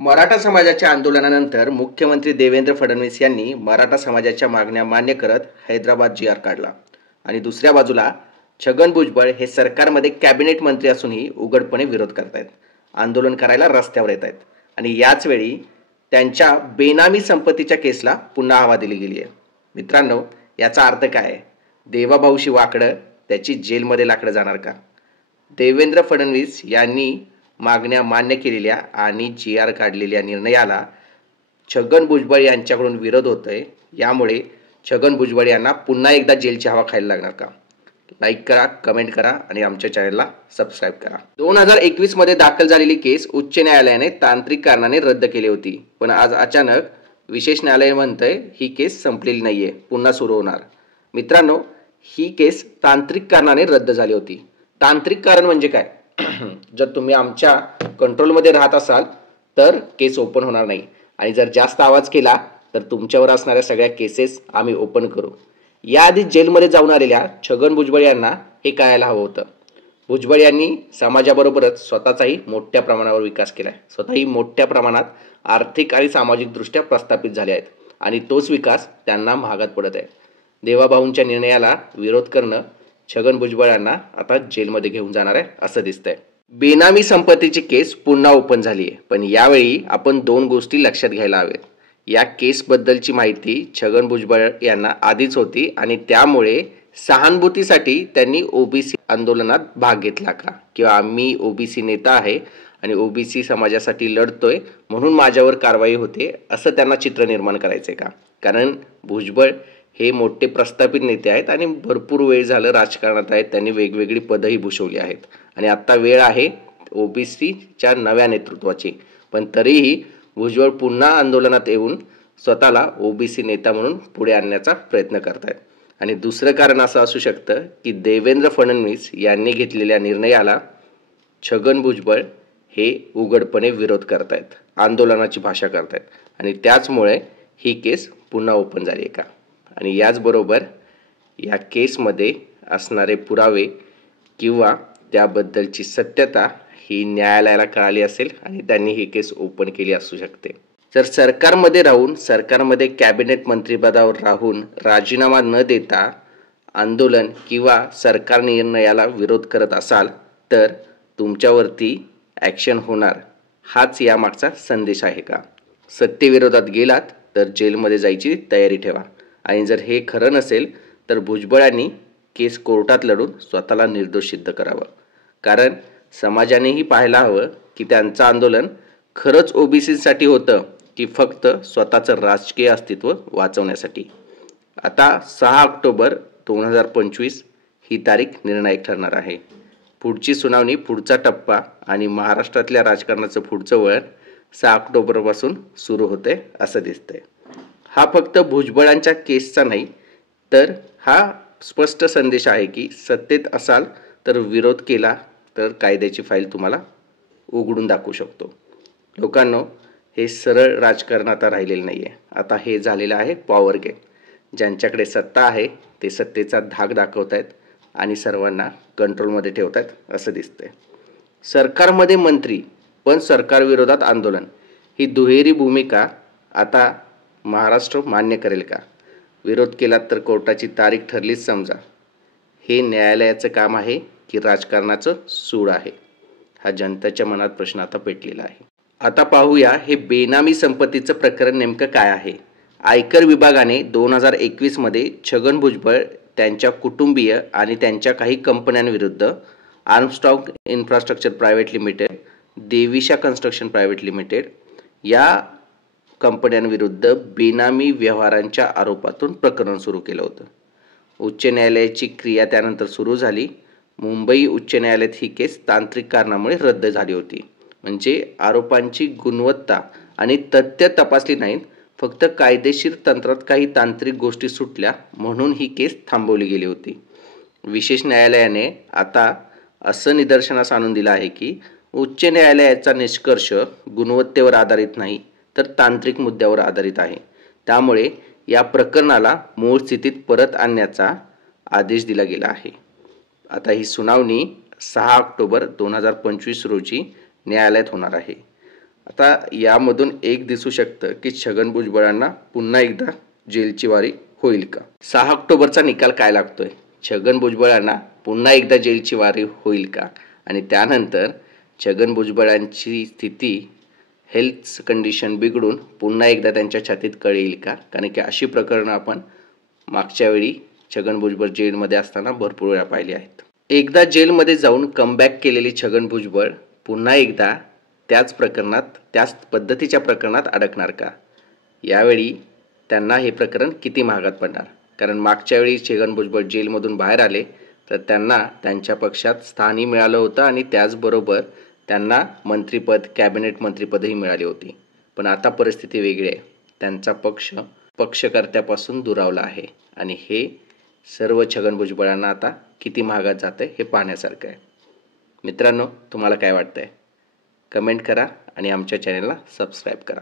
मराठा समाजाच्या आंदोलनानंतर मुख्यमंत्री देवेंद्र फडणवीस यांनी मराठा समाजाच्या मागण्या मान्य करत हैदराबाद जी आर काढला आणि दुसऱ्या बाजूला छगन भुजबळ हे सरकारमध्ये कॅबिनेट मंत्री असूनही उघडपणे विरोध करतायत, आंदोलन करायला रस्त्यावर येत आहेत आणि याच वेळी त्यांच्या बेनामी संपत्तीच्या केसला पुन्हा हवा दिली गेली आहे. मित्रांनो, याचा अर्थ काय आहे? देवाभाऊशी वाकडं त्याची जेलमध्ये लाकडं जाणार का? देवेंद्र फडणवीस यांनी मागण्या मान्य केलेल्या आणि जी आर काढलेल्या निर्णयाला छगन भुजबळ यांच्याकडून विरोध होतोय. यामुळे छगन भुजबळ यांना पुन्हा एकदा जेलची हवा खायला लागणार का? लाईक करा, कमेंट करा आणि आमच्या चॅनलला सबस्क्राईब करा. 2021 मध्ये दाखल झालेली केस उच्च न्यायालयाने तांत्रिक कारणाने रद्द केली होती, पण आज अचानक विशेष न्यायालय म्हणतंय ही केस संपलेली नाहीये, पुन्हा सुरू होणार. मित्रांनो, ही केस तांत्रिक कारणाने रद्द झाली होती. तांत्रिक कारण म्हणजे काय? जर तुम्ही आमच्या कंट्रोलमध्ये राहत असाल तर केस ओपन होणार नाही आणि जर जास्त आवाज केला तर तुमच्यावर असणाऱ्या सगळ्या केसेस आम्ही ओपन करू. याआधी जेलमध्ये जाऊन आलेल्या छगन भुजबळ यांना हे कळायला हवं होतं. भुजबळ यांनी समाजाबरोबरच स्वतःचाही मोठ्या प्रमाणावर विकास केला आहे. स्वतःही मोठ्या प्रमाणात आर्थिक आणि सामाजिकदृष्ट्या प्रस्थापित झाले आहेत आणि तोच विकास त्यांना महागात पडत आहे. देवाभाऊंच्या निर्णयाला विरोध करणं छगन भुजबळ यांना आता जेलमध्ये घेऊन जाणार आहे असं दिसतंय. बेनामी संपत्तीची केस पुन्हा ओपन झाली आहे, पण यावेळी आपण दोन गोष्टी लक्षात घ्यायला हव्यात. या केसबद्दलची माहिती छगन भुजबळ यांना आधीच होती आणि त्यामुळे सहानुभूतीसाठी त्यांनी ओबीसी आंदोलनात भाग घेतला का? किंवा आम्ही ओबीसी नेता आहे आणि ओबीसी समाजासाठी लढतोय म्हणून माझ्यावर कारवाई होते असं त्यांना चित्र निर्माण करायचंय का? कारण भुजबळ हे मोठे प्रस्थापित नेते आहेत आणि भरपूर वेळ झालं राजकारणात आहेत. त्यांनी वेगवेगळी पदही भूषवली आहेत आणि आत्ता वेळ आहे ओबीसीच्या नव्या नेतृत्वाची. पण तरीही भुजबळ पुन्हा आंदोलनात येऊन स्वतःला ओबीसी नेता म्हणून पुढे आणण्याचा प्रयत्न करतायत. आणि दुसरं कारण असं असू शकतं की देवेंद्र फडणवीस यांनी घेतलेल्या निर्णयाला छगन भुजबळ हे उघडपणे विरोध करतायत, आंदोलनाची भाषा करतायत आणि त्याचमुळे ही केस पुन्हा ओपन झाली आहे का? आणि याचबरोबर या केसमध्ये असणारे पुरावे किंवा त्याबद्दलची सत्यता ही न्यायालयाला कळाली असेल आणि त्यांनी ही केस ओपन केली असू शकते. जर सरकारमध्ये राहून, सरकारमध्ये कॅबिनेट मंत्रिपदावर राहून राजीनामा न देता आंदोलन किंवा सरकार निर्णयाला विरोध करत असाल तर तुमच्यावरती ॲक्शन होणार, हाच यामागचा संदेश आहे का? सत्तेविरोधात गेलात तर जेलमध्ये जायची तयारी ठेवा आणि जर हे खरं नसेल तर भुजबळांनी केस कोर्टात लढून स्वतःला निर्दोष सिद्ध करावं. कारण समाजानेही पाहायला हवं की त्यांचं आंदोलन खरंच ओबीसीसाठी होतं की फक्त स्वतःचं राजकीय अस्तित्व वाचवण्यासाठी. आता 6 ऑक्टोबर 2025 ही तारीख निर्णायक ठरणार आहे. पुढची सुनावणी, पुढचा टप्पा आणि महाराष्ट्रातल्या राजकारणाचं पुढचं वळण 6 ऑक्टोबरपासून सुरू होते असं दिसतंय. हा फक्त भुजबळांच्या केसचा नाही तर हा स्पष्ट संदेश आहे की सत्तेत असाल तर विरोध केला तर कायद्याची फाईल तुम्हाला उघडून दाखवू शकतो. लोकांनो, हे सरळ राजकारण आता राहिलेलं नाही आहे. आता हे झालेलं आहे पॉवर गेम. ज्यांच्याकडे सत्ता आहे ते सत्तेचा धाक दाखवत आहेत आणि सर्वांना कंट्रोलमध्ये ठेवत आहेत असं दिसतंय. सरकारमध्ये मंत्री पण सरकारविरोधात आंदोलन, ही दुहेरी भूमिका आता महाराष्ट्र मान्य करेल का? विरोध केलात तर कोर्टाची तारीख ठरलीच समजा. हे न्यायालयाचं काम आहे की राजकारणाचं सूड आहे? हा जनतेच्या मनात प्रश्न आता पेटलेला आहे. आता पाहूया हे बेनामी संपत्तीचं प्रकरण नेमकं काय आहे. आयकर विभागाने 2021 मध्ये छगन भुजबळ, त्यांच्या कुटुंबीय आणि त्यांच्या काही कंपन्यांविरुद्ध Armstrong infrastructure private limited, Devisha construction private limited या कंपन्यांविरुद्ध बेनामी व्यवहारांच्या आरोपातून प्रकरण सुरू केलं होतं. उच्च न्यायालयाची क्रिया त्यानंतर सुरू झाली. मुंबई उच्च न्यायालयात ही केस तांत्रिक कारणामुळे रद्द झाली होती. म्हणजे आरोपांची गुणवत्ता आणि तथ्य तपासली नाहीत, फक्त कायदेशीर तंत्रात काही तांत्रिक गोष्टी सुटल्या म्हणून ही केस थांबवली गेली होती. विशेष न्यायालयाने आता असं निदर्शनास आणून दिलं आहे की उच्च न्यायालयाचा निष्कर्ष गुणवत्तेवर आधारित नाही तर तांत्रिक मुद्द्यावर आधारित आहे. त्यामुळे या प्रकरणाला मूळ स्थितीत परत आणण्याचा आदेश दिला गेला आहे. आता ही सुनावणी 6 ऑक्टोबर 2025 रोजी न्यायालयात होणार आहे. आता यामधून एक दिसू शकतं की छगन भुजबळांना पुन्हा एकदा जेलची वारी होईल का? 6 ऑक्टोबरचा निकाल काय लागतोय? छगन भुजबळांना पुन्हा एकदा जेलची वारी होईल का? आणि त्यानंतर छगन भुजबळांची स्थिती, हेल्थ कंडिशन बिघडून पुन्हा एकदा त्यांच्या छातीत कळ येईल का? कारण की अशी प्रकरणं आपण मागच्या वेळी छगन भुजबळ जेलमध्ये असताना भरपूर वेळा पाहिली आहेत. एकदा जेलमध्ये जाऊन कमबॅक केलेली छगन भुजबळ पुन्हा एकदा त्याच पद्धतीच्या प्रकरणात अडकणार का? यावेळी त्यांना हे प्रकरण किती महागात पडणार? कारण मागच्या वेळी छगन भुजबळ जेलमधून बाहेर आले तर त्यांना त्यांच्या पक्षात स्थानही मिळालं होतं आणि त्याचबरोबर त्यांना मंत्रिपद, कॅबिनेट मंत्रिपदही मिळाली होती. पण आता परिस्थिती वेगळी आहे. त्यांचा पक्ष पक्षकर्त्यापासून दुरावला आहे आणि हे सर्व छगन भुजबळांना आता किती महागात जातं हे पाहण्यासारखं आहे. मित्रांनो, तुम्हाला काय वाटतंय? कमेंट करा आणि आमच्या चॅनलला सबस्क्राईब करा.